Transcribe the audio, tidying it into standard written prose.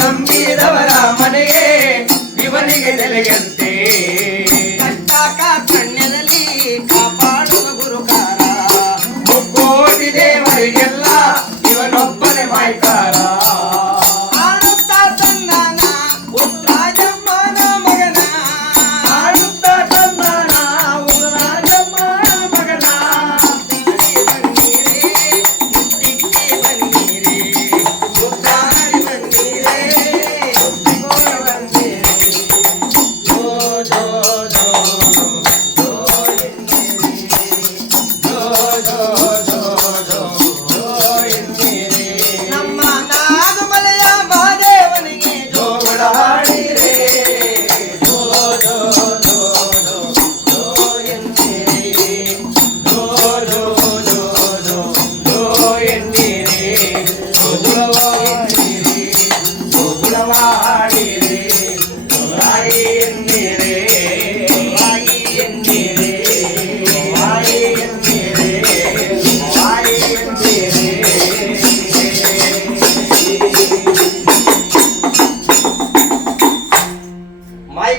ನಂಬಿದವರ ಮನೆಗೆ ಇವನಿಗೆ ನೆಲೆಯಂತೆ ಕಷ್ಟ ಕಾರ್ಪಣ್ಯದಲ್ಲಿ ಕಾಪಾಡುವ ಗುರುಕಾರ ಮುಕ್ಕೋಟಿ ದೇವರಿಗೆಲ್ಲ ಇವನೊಬ್ಬನೇ ಮಾಯ್ಕಾರ ಆಡುತ್ತಾ ತಂದಾನ ಉತ್ತರಾಜಮ್ಮನ ಮಗನ ಆಡುತ್ತಾ ತಂದಾನ ಉತ್ತರಾಜಮ್ಮನ ಮಗನ ಬನ್ನೀರೇ ಮುತ್ತಿಗೆ ಬನ್ನೀರೇ ಮುತ್ತಾಡಿ ಬನ್ನೀರೇ ನಮ್ಮ ನಾಗಮಲೆಯ ಮಹಾದೇವನಿಗೆ ಜೋಗುಳ ಹಾಡಿರೆ ಜೋ ಜೋ ಜೋ ಜೋ ಜೋ ಎನ್ನಿರೆ ಜೋ ಜೋ ಜೋ ಜೋ ಜೋ ಎನ್ನಿರೆ ಜೋಗುಳವಾಡಿರೆ ಜೋಗುಳವಾಡಿರೆ ಜೋರಾಯಿ ಎನ್ನಿರೆ ಜೋರಾಯಿ ಎನ್ನಿರೆ ಜೋರಾಯಿ ಎನ್ನಿರೆ ಜೋರಾಯಿ ಎನ್ನಿರೆ ಮೈ